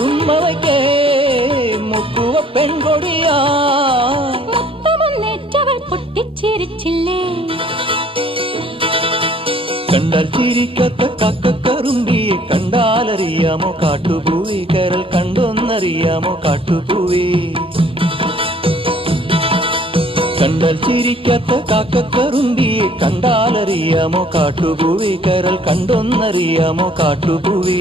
ഉമ്മവയ്ക്കേ മുക്കുവ പെൺകൊടിയാ മുത്തമൊന്നേറ്റവൾ പൊട്ടിച്ചിരിച്ചില്ലേ കണ്ടാൽ ചിരിക്കാത്ത കാക്കക്കറുമ്പിയെ കണ്ടാലറിയാമോ കാട്ടുപൂവി കരൽ കണ്ടൊന്നറിയാമോ കാട്ടുപൂവി കണ്ടാൽ ചിരിക്കാത്ത കാക്കക്കറുമ്പിയെ കണ്ടാലറിയാമോ കാട്ടുപൂവി കരൽ കണ്ടൊന്നറിയാമോ കാട്ടുപൂവി